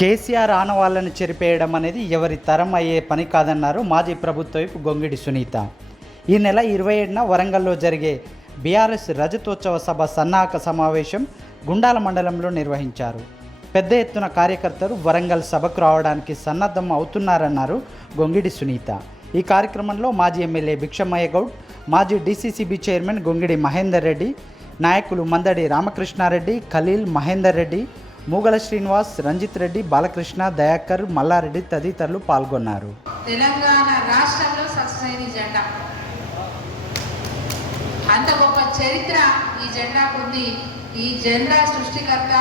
కేసీఆర్ ఆనవాళ్ళను చెరిపేయడం అనేది ఎవరి తరం అయ్యే పని కాదన్నారు మాజీ ప్రభుత్వ వైపు గొంగిడి సునీత. ఈ నెల ఇరవై ఏడున వరంగల్లో జరిగే బీఆర్ఎస్ రజతోత్సవ సభ సన్నాహక సమావేశం గుండాల మండలంలో నిర్వహించారు. పెద్ద ఎత్తున కార్యకర్తలు వరంగల్ సభకు రావడానికి సన్నద్ధం అవుతున్నారన్నారు గొంగిడి సునీత. ఈ కార్యక్రమంలో మాజీ ఎమ్మెల్యే భిక్షమయ్య గౌడ్ మాజీ డీసీసీబీ చైర్మన్ గొంగిడి మహేందర్ రెడ్డి నాయకులు మందడి రామకృష్ణారెడ్డి ఖలీల్ మహేందర్ రెడ్డి మూగల శ్రీనివాస్ రంజిత్ రెడ్డి బాలకృష్ణ దయాకర్ మల్లారెడ్డి తదితరులు పాల్గొన్నారు. తెలంగాణ రాష్ట్రంలో సత్సైని జెండా. అంత గొప్ప చరిత్ర ఈ జెండాకు ఉంది ఈ జెండా సృష్టికర్త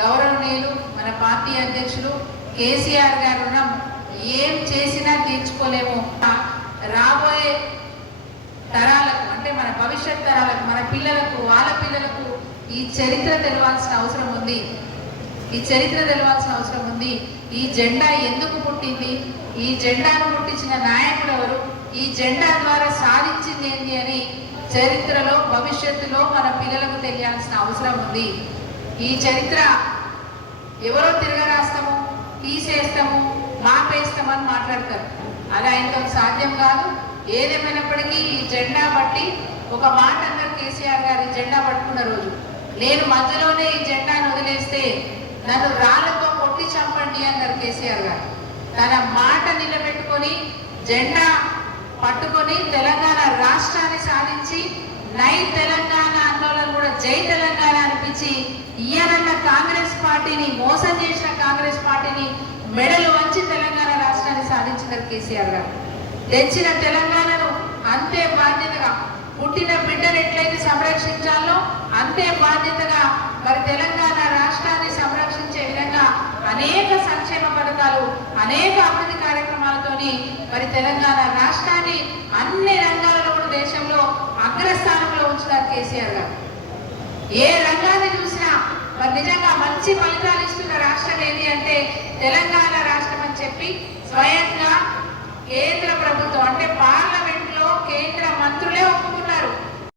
గౌరవనీయులు మన పార్టీ అధ్యక్షులు కేసీఆర్ గారు రుణం ఏం చేసినా తీర్చుకోలేము. రాబోయే తరాలకు అంటే మన భవిష్యత్ తరాలకు మన పిల్లలకు వాళ్ళ పిల్లలకు ఈ చరిత్ర తెలవాల్సిన అవసరం ఉంది. ఈ చరిత్ర తెలవాల్సిన అవసరం ఉంది. ఈ జెండా ఎందుకు పుట్టింది? ఈ జెండాను పుట్టించిన నాయకుడు ఎవరు? ఈ జెండా ద్వారా సాధించింది ఏంటి అని చరిత్రలో భవిష్యత్తులో మన పిల్లలకు తెలియాల్సిన అవసరం ఉంది. ఈ చరిత్ర ఎవరో తిరగరాస్తాము తీసేస్తాము మాపేస్తామని మాట్లాడతారు. అది ఆయనతో సాధ్యం కాదు? ఏదేమైనప్పటికీ ఈ జెండా బట్టి ఒక మాట అందరు కేసీఆర్ గారు ఈ జెండా పట్టుకున్న రోజు. నేను మధ్యలోనే ఈ జెండాను వదిలేస్తే నన్ను రాళ్ళతో కొట్టి చంపండి అన్నారు కేసీఆర్ గారు. తన మాట నిలబెట్టుకొని జెండా పట్టుకొని తెలంగాణ రాష్ట్రాన్ని సాధించి నై తెలంగాణ ఆందోళన కూడా జై తెలంగాణ అనిపించి ఇయ్యాలన్న కాంగ్రెస్ పార్టీని మోసం చేసిన కాంగ్రెస్ పార్టీని మెడలు వంచి తెలంగాణ రాష్ట్రాన్ని సాధించినారు కేసీఆర్ గారు. తెచ్చిన తెలంగాణను అంతే బాధ్యతగా పుట్టిన బిడ్డను ఎట్లయితే సంరక్షించాలో అంతే బాధ్యతగా మరి మరి తెలంగాణ రాష్ట్రాన్ని అన్ని రంగాలలో కూడా దేశంలో అగ్రస్థానంలో ఉంచుతారు కేసీఆర్ గారు. ఏ రంగాన్ని చూసినా మరి నిజంగా మంచి ఫలితాలు ఇస్తున్న రాష్ట్రం ఏది అంటే తెలంగాణ రాష్ట్రం అని చెప్పి స్వయంగా